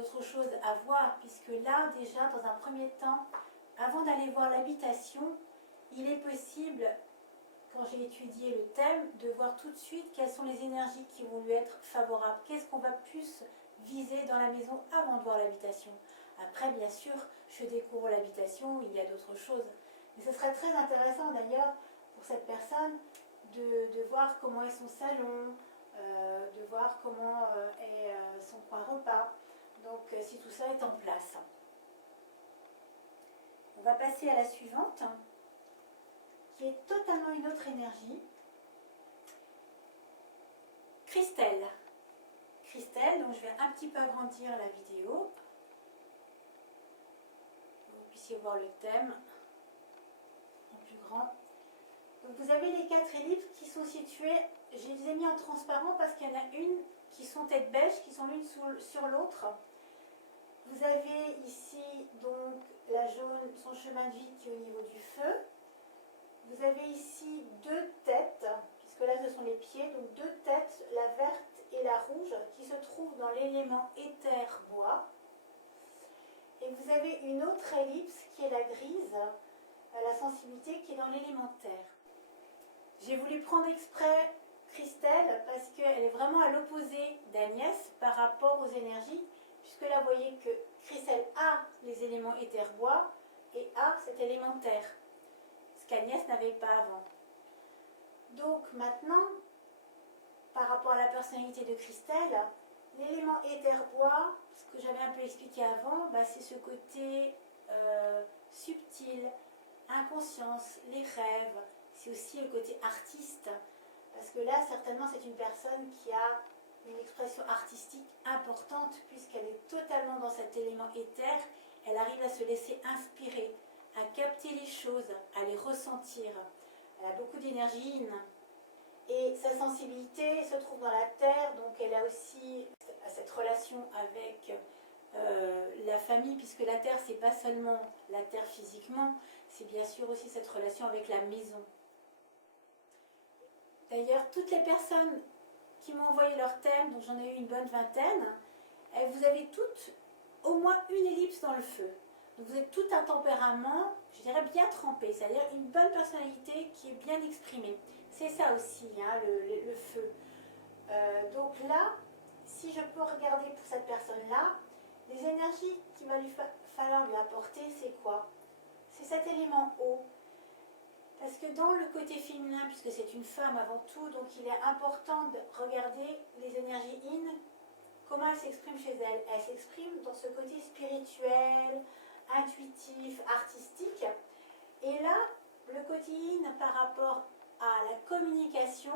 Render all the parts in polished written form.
d'autres choses à voir, puisque là, déjà, dans un premier temps, avant d'aller voir l'habitation, il est possible, quand j'ai étudié le thème, de voir tout de suite quelles sont les énergies qui vont lui être favorables. Qu'est-ce qu'on va plus viser dans la maison avant de voir l'habitation. Après, bien sûr, je découvre l'habitation, il y a d'autres choses. Mais ce serait très intéressant d'ailleurs pour cette personne de voir comment est son salon, de voir comment est son coin repas. Donc si tout ça est en place. On va passer à la suivante, qui est totalement une autre énergie. Christelle. Christelle, donc je vais un petit peu agrandir la vidéo, pour que vous puissiez voir le thème en plus grand. Donc vous avez les 4 ellipses qui sont situées, je les ai mis en transparent parce qu'il y en a une qui sont tête beige, qui sont l'une sur l'autre. Vous avez ici donc la jaune, son chemin de vie qui est au niveau du feu. Vous avez ici 2 têtes, puisque là ce sont les pieds, donc 2 têtes, la verte et la rouge, qui se trouvent dans l'élément éther bois. Et vous avez une autre ellipse qui est la grise, la sensibilité qui est dans l'élément terre. J'ai voulu prendre exprès Christelle parce qu'elle est vraiment à l'opposé d'Agnès par rapport aux énergies, puisque là vous voyez que Christelle a les éléments éther bois et a cet élément terre, ce qu'Agnès n'avait pas avant. Donc maintenant, par rapport à la personnalité de Christelle, l'élément éther bois, ce que j'avais un peu expliqué avant, c'est ce côté subtil, inconscience, les rêves, c'est aussi le côté artiste, parce que là certainement c'est une personne qui a une expression artistique importante puisqu'elle est totalement dans cet élément éther, elle arrive à se laisser inspirer, à capter les choses, à les ressentir, elle a beaucoup d'énergie yin. Et sa sensibilité se trouve dans la terre, donc elle a aussi cette relation avec la famille, puisque la terre, c'est pas seulement la terre physiquement, c'est bien sûr aussi cette relation avec la maison. D'ailleurs, toutes les personnes qui m'ont envoyé leur thème, donc j'en ai eu une bonne vingtaine, vous avez toutes au moins une ellipse dans le feu. Donc vous êtes tout un tempérament, je dirais bien trempé, c'est-à-dire une bonne personnalité qui est bien exprimée. C'est ça aussi, hein, le feu. Donc là, si je peux regarder pour cette personne-là, les énergies qu'il va lui falloir lui apporter, c'est quoi? C'est cet élément eau. Parce que dans le côté féminin, puisque c'est une femme avant tout, donc il est important de regarder les énergies yin, comment elles s'expriment chez elle. Elles s'expriment dans ce côté spirituel, intuitif, artistique. Et là, le côté yin par rapport à la communication,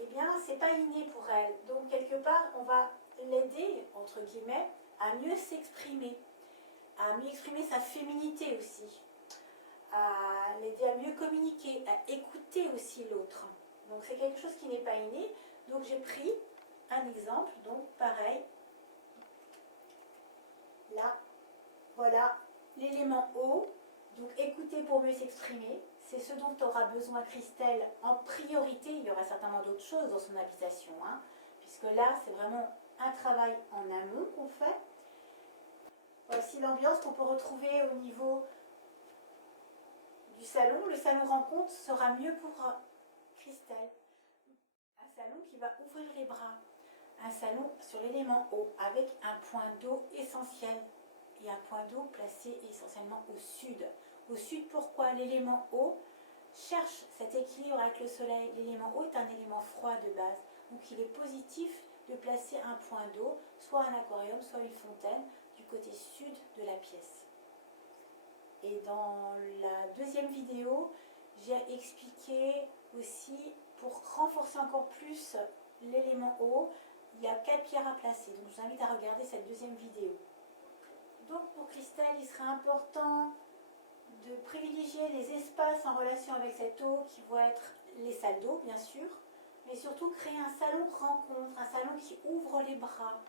eh bien, c'est pas inné pour elle. Donc, quelque part, on va l'aider, entre guillemets, à mieux s'exprimer, à mieux exprimer sa féminité aussi, à l'aider à mieux communiquer, à écouter aussi l'autre. Donc, c'est quelque chose qui n'est pas inné. Donc, j'ai pris un exemple, donc pareil, là, voilà, l'élément eau, donc écouter pour mieux s'exprimer, c'est ce dont aura besoin Christelle en priorité. Il y aura certainement d'autres choses dans son habitation, hein, puisque là, c'est vraiment un travail en amont qu'on fait. Voici l'ambiance qu'on peut retrouver au niveau du salon. Le salon rencontre sera mieux pour Christelle. Un salon qui va ouvrir les bras. Un salon sur l'élément eau, avec un point d'eau essentiel. Et un point d'eau placé essentiellement au sud. Au sud, pourquoi? L'élément eau cherche cet équilibre avec le soleil. L'élément eau est un élément froid de base. Donc il est positif de placer un point d'eau, soit un aquarium, soit une fontaine, du côté sud de la pièce. Et dans la deuxième vidéo, j'ai expliqué aussi, pour renforcer encore plus l'élément eau, il y a 4 pierres à placer. Donc je vous invite à regarder cette deuxième vidéo. Donc pour Christelle, il sera important de privilégier les espaces en relation avec cette eau qui vont être les salles d'eau, bien sûr, mais surtout créer un salon rencontre, un salon qui ouvre les bras.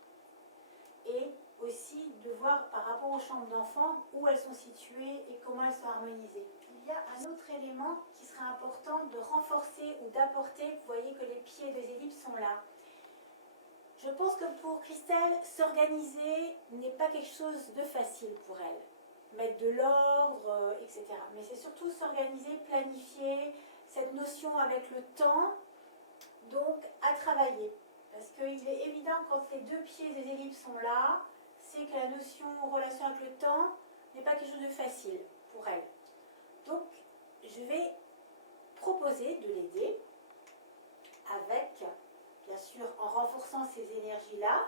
Et aussi de voir par rapport aux chambres d'enfants où elles sont situées et comment elles sont harmonisées. Il y a un autre élément qui sera important de renforcer ou d'apporter. Vous voyez que les pieds des ellipses sont là. Je pense que pour Christelle, s'organiser n'est pas quelque chose de facile pour elle. Mettre de l'ordre, etc. Mais c'est surtout s'organiser, planifier, cette notion avec le temps, donc à travailler. Parce qu'il est évident quand les deux pieds des ellipses sont là, c'est que la notion en relation avec le temps n'est pas quelque chose de facile pour elle. Donc je vais proposer de l'aider avec, bien sûr, en renforçant ces énergies-là.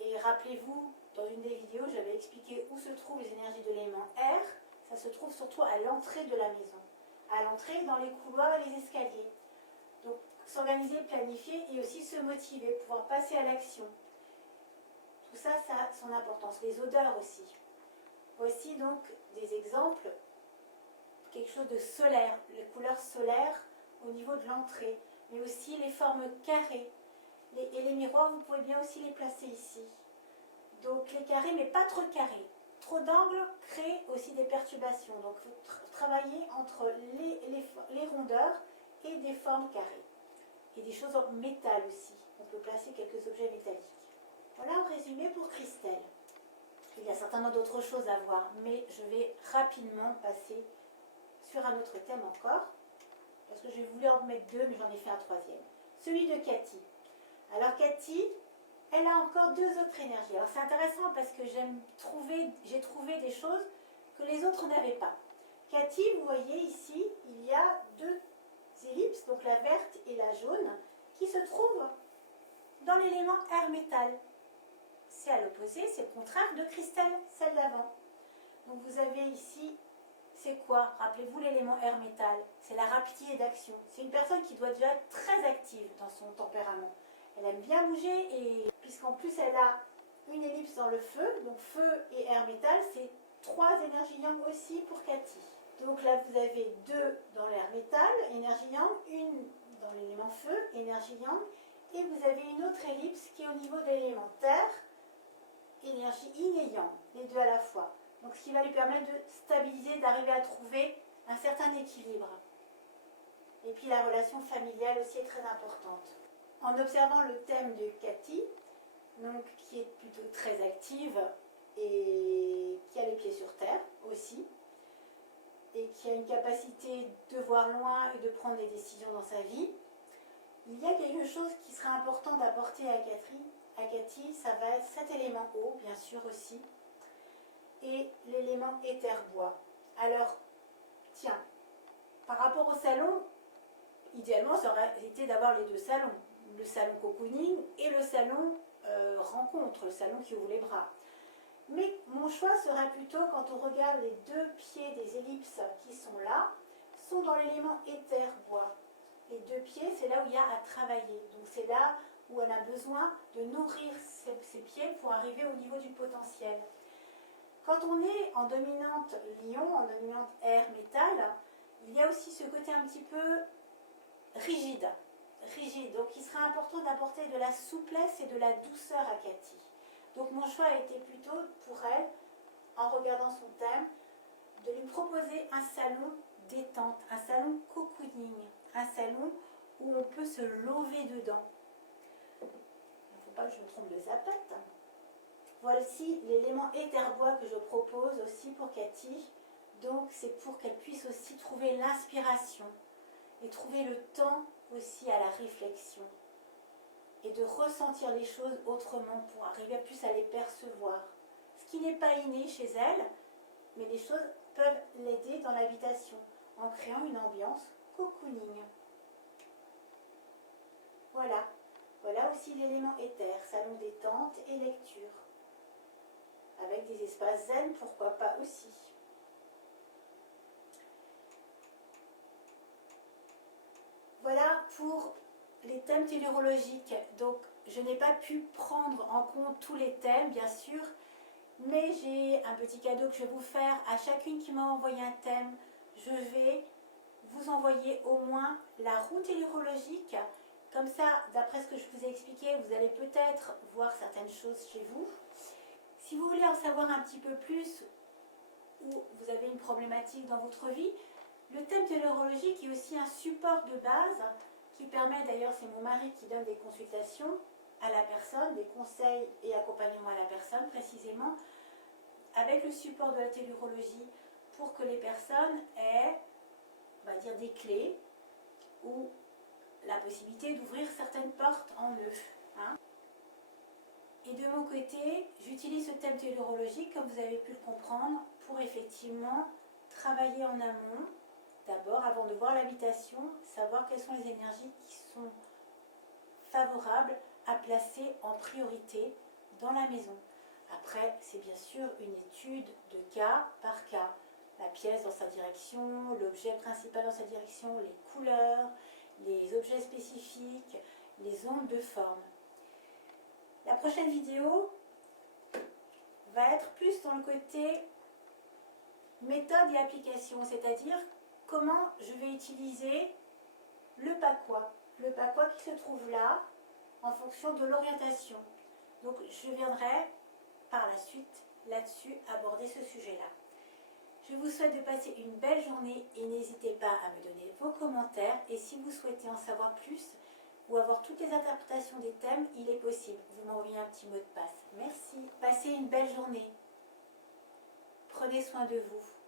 Et rappelez-vous, dans une des vidéos, j'avais expliqué où se trouvent les énergies de l'élément R. Ça se trouve surtout à l'entrée de la maison, à l'entrée, dans les couloirs et les escaliers. Donc, s'organiser, planifier et aussi se motiver, pouvoir passer à l'action. Tout ça, ça a son importance. Les odeurs aussi. Voici donc des exemples, quelque chose de solaire, les couleurs solaires au niveau de l'entrée, mais aussi les formes carrées. Et les miroirs, vous pouvez bien aussi les placer ici. Donc les carrés, mais pas trop de carrés. Trop d'angles crée aussi des perturbations. Donc il faut travailler entre les rondeurs et des formes carrées. Et des choses en métal aussi. On peut placer quelques objets métalliques. Voilà en résumé pour Christelle. Il y a certainement d'autres choses à voir, mais je vais rapidement passer sur un autre thème encore, parce que je voulais en mettre deux, mais j'en ai fait un troisième. Celui de Cathy. Alors Cathy, elle a encore deux autres énergies. Alors c'est intéressant parce que j'ai trouvé des choses que les autres n'avaient pas. Cathy, vous voyez ici, il y a deux ellipses, donc la verte et la jaune, qui se trouvent dans l'élément air métal. C'est à l'opposé, c'est le contraire de Christelle, celle d'avant. Donc vous avez ici, c'est quoi? Rappelez-vous l'élément air métal, c'est la rapidité d'action. C'est une personne qui doit déjà être très active dans son tempérament. Elle aime bien bouger et puisqu'en plus elle a une ellipse dans le feu, donc feu et air métal, c'est trois énergies yang aussi pour Cathy. Donc là vous avez deux dans l'air métal, énergie yang, une dans l'élément feu, énergie yang, et vous avez une autre ellipse qui est au niveau de l'élément terre, énergie yin et yang, les deux à la fois. Donc ce qui va lui permettre de stabiliser, d'arriver à trouver un certain équilibre. Et puis la relation familiale aussi est très importante. En observant le thème de Cathy, donc, qui est plutôt très active et qui a les pieds sur terre aussi, et qui a une capacité de voir loin et de prendre des décisions dans sa vie, il y a quelque chose qui sera important d'apporter à Cathy, ça va être cet élément eau, bien sûr aussi, et l'élément éther-bois. Alors, tiens, par rapport au salon, idéalement, ça aurait été d'avoir les deux salons. Le salon cocooning et le salon rencontre, le salon qui ouvre les bras. Mais mon choix serait plutôt, quand on regarde les deux pieds des ellipses qui sont là, sont dans l'élément éther-bois. Les deux pieds, c'est là où il y a à travailler. Donc c'est là où elle a besoin de nourrir ses pieds pour arriver au niveau du potentiel. Quand on est en dominante lion, en dominante air métal, il y a aussi ce côté un petit peu rigide. Donc il sera important d'apporter de la souplesse et de la douceur à Cathy. Donc mon choix a été plutôt pour elle, en regardant son thème, de lui proposer un salon détente, un salon cocooning, un salon où on peut se lever dedans. Il ne faut pas que je me trompe de zapette. Voici l'élément éther-bois que je propose aussi pour Cathy. Donc c'est pour qu'elle puisse aussi trouver l'inspiration et trouver le temps aussi à la réflexion et de ressentir les choses autrement pour arriver plus à les percevoir. Ce qui n'est pas inné chez elle, mais les choses peuvent l'aider dans l'habitation en créant une ambiance cocooning. Voilà. Voilà aussi l'élément éther, salon détente et lecture. Avec des espaces zen, pourquoi pas aussi. Voilà pour les thèmes tellurologiques. Donc, je n'ai pas pu prendre en compte tous les thèmes, bien sûr, mais j'ai un petit cadeau que je vais vous faire. À chacune qui m'a envoyé un thème, je vais vous envoyer au moins la roue tellurologique. Comme ça, d'après ce que je vous ai expliqué, vous allez peut-être voir certaines choses chez vous. Si vous voulez en savoir un petit peu plus, ou vous avez une problématique dans votre vie, le thème tellurologique est aussi un support de base qui permet, d'ailleurs c'est mon mari qui donne des consultations, à la personne, des conseils et accompagnement à la personne précisément, avec le support de la tellurologie pour que les personnes aient, on va dire, des clés ou la possibilité d'ouvrir certaines portes en eux. Hein. Et de mon côté, j'utilise ce thème tellurologique, comme vous avez pu le comprendre, pour effectivement travailler en amont. D'abord, avant de voir l'habitation, savoir quelles sont les énergies qui sont favorables à placer en priorité dans la maison. Après, c'est bien sûr une étude de cas par cas. La pièce dans sa direction, l'objet principal dans sa direction, les couleurs, les objets spécifiques, les ondes de forme. La prochaine vidéo va être plus dans le côté méthode et application, c'est-à-dire comment je vais utiliser le pacois. Le pacois qui se trouve là en fonction de l'orientation. Donc je viendrai par la suite là-dessus aborder ce sujet-là. Je vous souhaite de passer une belle journée et n'hésitez pas à me donner vos commentaires et si vous souhaitez en savoir plus ou avoir toutes les interprétations des thèmes, il est possible. Vous m'envoyez un petit mot de passe. Merci. Passez une belle journée. Prenez soin de vous.